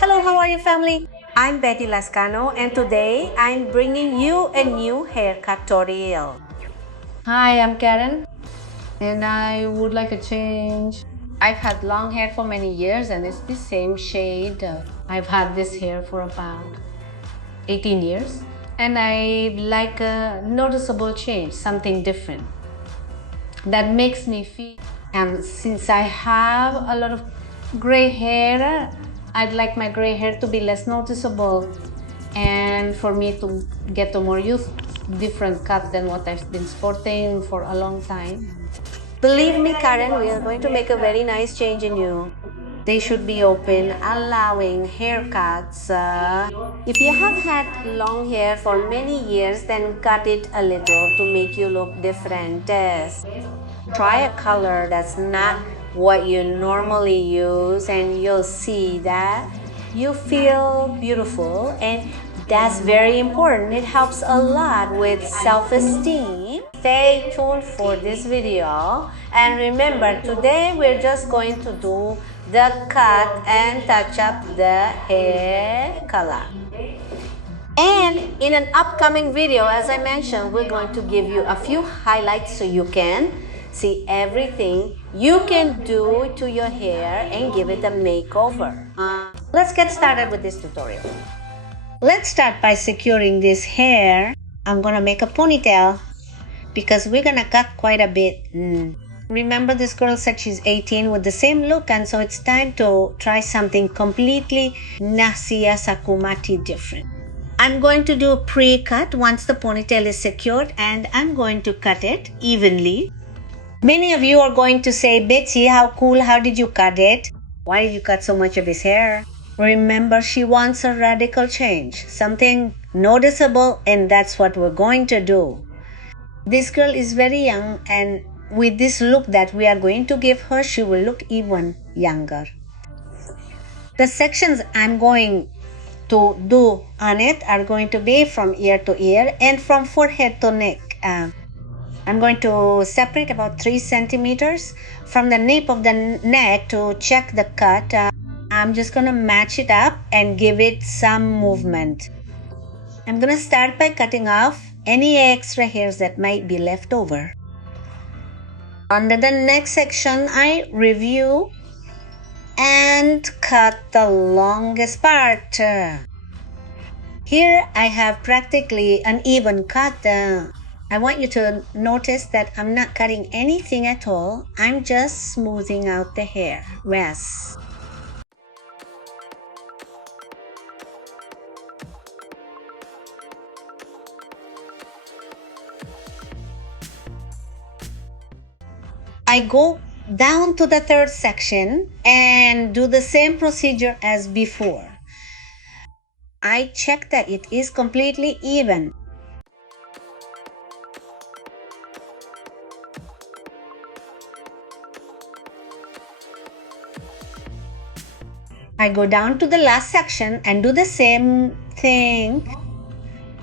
Hello, how are you, family? I'm Betty Lascano, and today I'm bringing you a new haircut tutorial. Hi, I'm Karen, and I would like a change. I've had long hair for many years, and it's the same shade. I've had this hair for about 18 years, and I like a noticeable change, something different that makes me feel. And since I have a lot of gray hair, I'd like my gray hair to be less noticeable and for me to get a more different cut than what I've been sporting for a long time. Believe me, Karen, we are going to make a very nice change in you. They should be open, allowing haircuts. If you have had long hair for many years, then cut it a little to make you look different. Try a color that's not what you normally use, and you'll see that you feel beautiful, and that's very important. It helps a lot with self-esteem. Stay tuned for this video, and remember, today we're just going to do the cut and touch up the hair color. And in an upcoming video, as I mentioned, we're going to give you a few highlights so you can see everything you can do to your hair and give it a makeover. Let's get started with this tutorial. Let's start by securing this hair. I'm gonna make a ponytail because we're gonna cut quite a bit. Remember, this girl said she's 18 with the same look, and so it's time to try something completely Nasiya Sakumati different. I'm going to do a pre-cut once the ponytail is secured, and I'm going to cut it evenly. Many of you are going to say, Betsy, how cool, how did you cut it? Why did you cut so much of his hair? Remember, she wants a radical change, something noticeable, and that's what we're going to do. This girl is very young, and with this look that we are going to give her, she will look even younger. The sections I'm going to do on it are going to be from ear to ear and from forehead to neck. I'm going to separate about 3 centimeters from the nape of the neck to check the cut. I'm just going to match it up and give it some movement. I'm going to start by cutting off any extra hairs that might be left over. Under the next section, I review and cut the longest part. Here I have practically an even cut. I want you to notice that I'm not cutting anything at all. I'm just smoothing out the hair. Yes. I go down to the third section and do the same procedure as before. I check that it is completely even. I go down to the last section and do the same thing.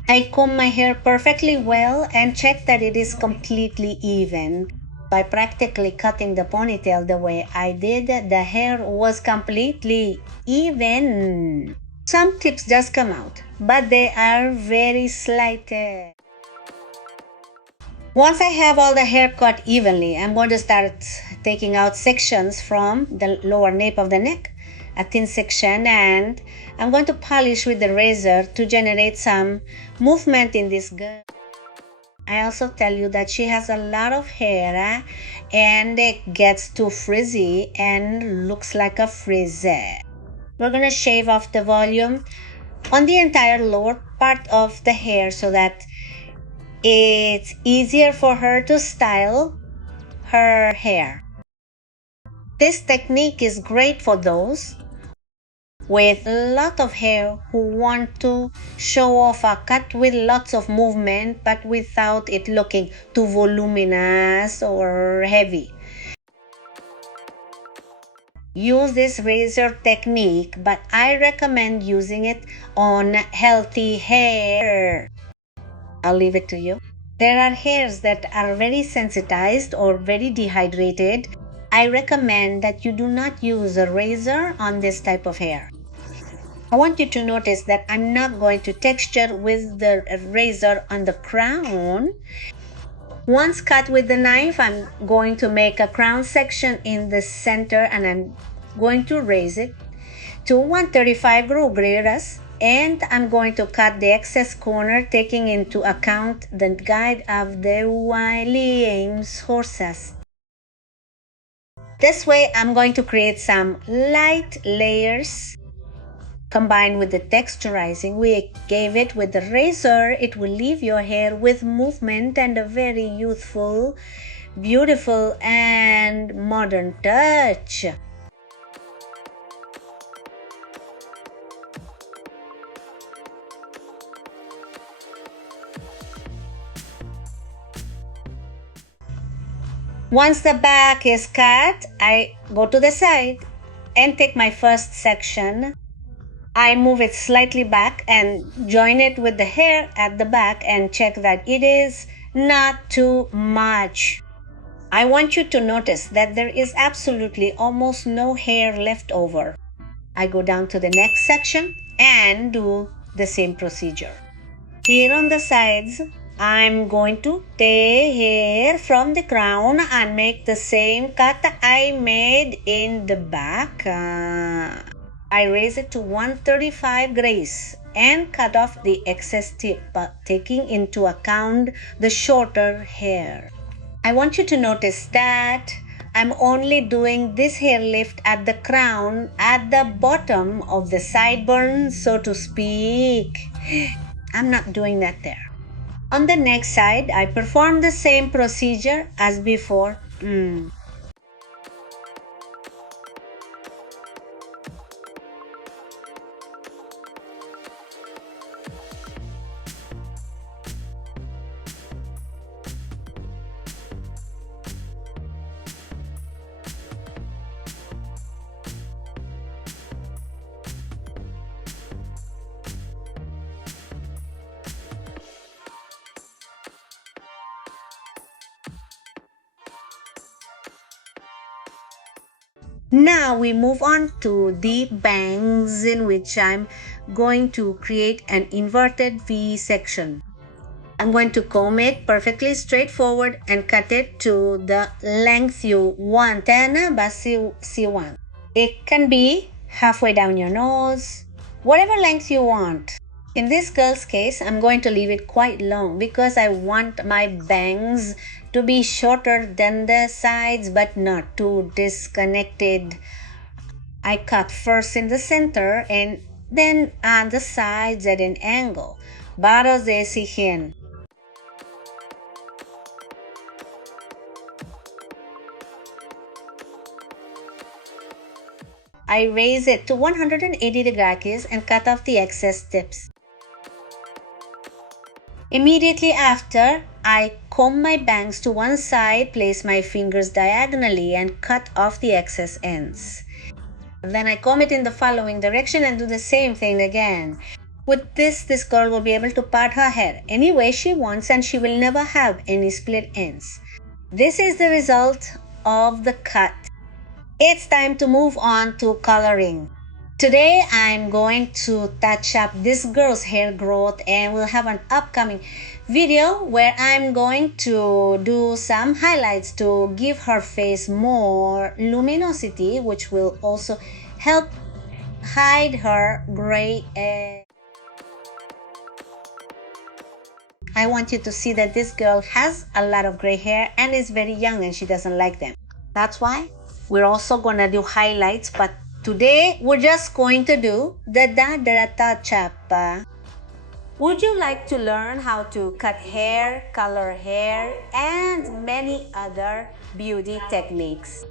I comb my hair perfectly well and check that it is completely even. By practically cutting the ponytail the way I did, the hair was completely even. Some tips just come out, but they are very slight. Once I have all the hair cut evenly, I'm going to start taking out sections from the lower nape of the neck, a thin section, and I'm going to polish with the razor to generate some movement in this girl. I also tell you that she has a lot of hair and it gets too frizzy and looks like a frizz. We're going to shave off the volume on the entire lower part of the hair so that it's easier for her to style her hair. This technique is great for those with a lot of hair who want to show off a cut with lots of movement but without it looking too voluminous or heavy. Use this razor technique, but I recommend using it on healthy hair. I'll leave it to you. There are hairs that are very sensitized or very dehydrated. I recommend that you do not use a razor on this type of hair. I want you to notice that I'm not going to texture with the razor on the crown. Once cut with the knife, I'm going to make a crown section in the center, and I'm going to raise it to 135 gradus, and I'm going to cut the excess corner, taking into account the guide of the Williams horses. This way, I'm going to create some light layers. Combined with the texturizing we gave it with the razor, it will leave your hair with movement and a very youthful, beautiful, and modern touch. Once the back is cut, I go to the side and take my first section. I move it slightly back and join it with the hair at the back and check that it is not too much. I want you to notice that there is absolutely almost no hair left over. I go down to the next section and do the same procedure. Here on the sides, I'm going to take hair from the crown and make the same cut I made in the back. I raise it to 135 grays and cut off the excess tip, taking into account the shorter hair. I want you to notice that I'm only doing this hair lift at the crown, at the bottom of the sideburns, so to speak. I'm not doing that there. On the next side, I perform the same procedure as before. Now we move on to the bangs, in which I'm going to create an inverted V section. I'm going to comb it perfectly straightforward and cut it to the length you want. C1. It can be halfway down your nose, whatever length you want. In this girl's case, I'm going to leave it quite long because I want my bangs to be shorter than the sides but not too disconnected. I cut first in the center and then on the sides at an angle. Varos de exigen. I raise it to 180 degrees and cut off the excess tips. Immediately after, I comb my bangs to one side, place my fingers diagonally and cut off the excess ends. Then I comb it in the following direction and do the same thing again. With this girl will be able to part her hair any way she wants, and she will never have any split ends. This is the result of the cut. It's time to move on to coloring. Today I'm going to touch up this girl's hair growth, and we'll have an upcoming video where I'm going to do some highlights to give her face more luminosity, which will also help hide her gray hair. I want you to see that this girl has a lot of gray hair and is very young and she doesn't like them. That's why we're also gonna do highlights, but today we're just going to do the touch-up. Would you like to learn how to cut hair, color hair, and many other beauty techniques?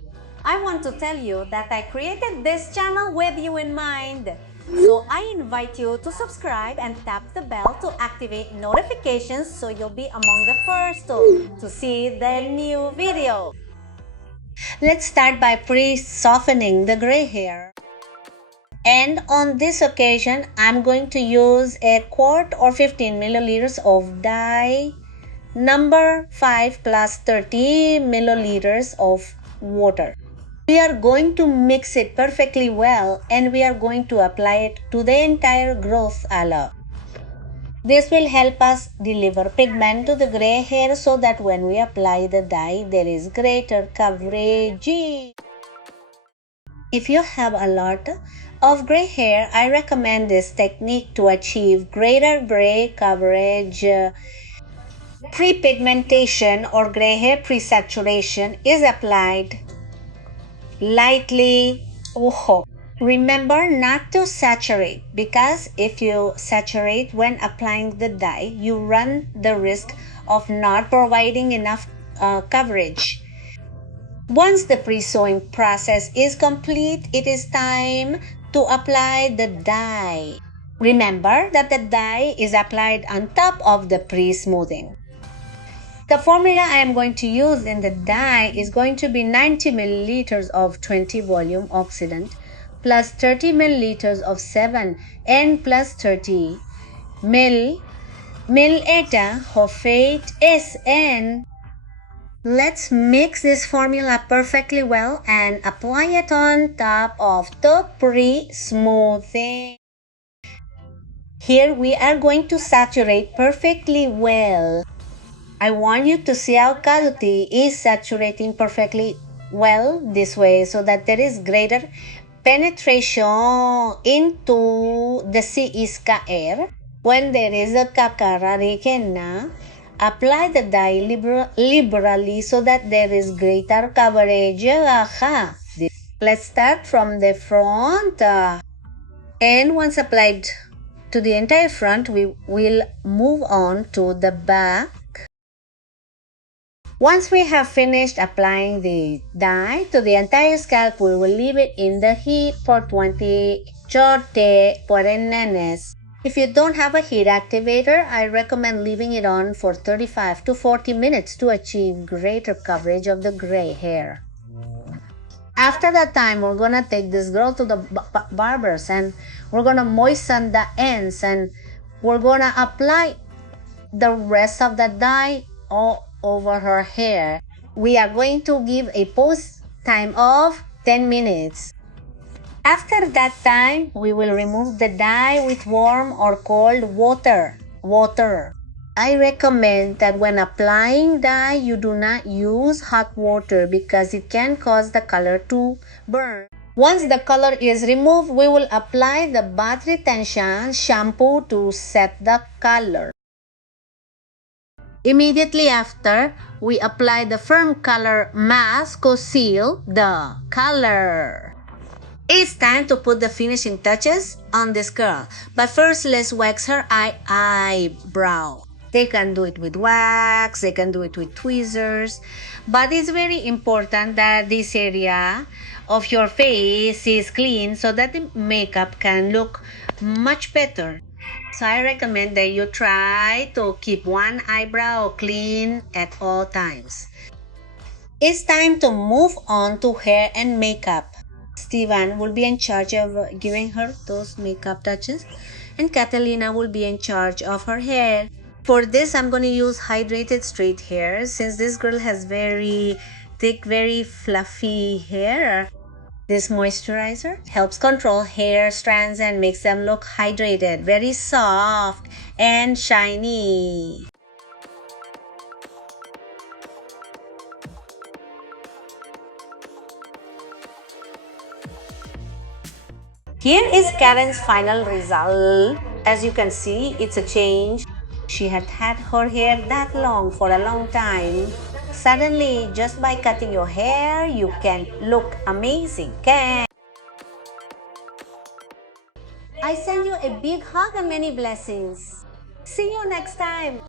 I want to tell you that I created this channel with you in mind. So I invite you to subscribe and tap the bell to activate notifications so you'll be among the first to see the new video. Let's start by pre-softening the gray hair. And on this occasion, I'm going to use a quart or 15 milliliters of dye number 5 plus 30 milliliters of water. We are going to mix it perfectly well and we are going to apply it to the entire growth ala. This will help us deliver pigment to the gray hair so that when we apply the dye, there is greater coverage. If you have a lot of gray hair, I recommend this technique to achieve greater gray coverage. Pre-pigmentation or gray hair pre-saturation is applied lightly. Remember not to saturate, because if you saturate when applying the dye, you run the risk of not providing enough coverage. Once the pre-sewing process is complete, it is time to apply the dye. Remember that the dye is applied on top of the pre-smoothing. The formula I am going to use in the dye is going to be 90 milliliters of 20 volume oxidant plus 30 milliliters of 7N plus 30 milliliter phosphate SN. Let's mix this formula perfectly well and apply it on top of the pre-smoothing. Here we are going to saturate perfectly well. I want you to see how Kaduti is saturating perfectly well this way so that there is greater penetration into the si-iska air. When there is a kakarariken, apply the dye liberally so that there is greater coverage. Let's start from the front. And once applied to the entire front, we will move on to the back. Once we have finished applying the dye to the entire scalp, we will leave it in the heat for 20 minutes. If you don't have a heat activator, I recommend leaving it on for 35 to 40 minutes to achieve greater coverage of the gray hair. After that time, we're gonna take this girl to the barbers and we're gonna moisten the ends and we're gonna apply the rest of the dye all over her hair. We are going to give a pause time of 10 minutes. After that time, we will remove the dye with warm or cold water. I recommend that when applying dye, you do not use hot water because it can cause the color to burn. Once the color is removed, we will apply the bath retention shampoo to set the color. Immediately after, we apply the firm color mask to seal the color. It's time to put the finishing touches on this girl. But first, let's wax her eyebrow. They can do it with wax, they can do it with tweezers. But it's very important that this area of your face is clean so that the makeup can look much better. So I recommend that you try to keep one eyebrow clean at all times. It's time to move on to hair and makeup. Steven will be in charge of giving her those makeup touches and Catalina will be in charge of her hair. For this, I'm going to use hydrated straight hair since this girl has very thick, very fluffy hair. This moisturizer helps control hair strands and makes them look hydrated, very soft and shiny. Here is Karen's final result. As you can see, it's a change. She had had her hair that long for a long time. Suddenly, just by cutting your hair, you can look amazing. I send you a big hug and many blessings. See you next time.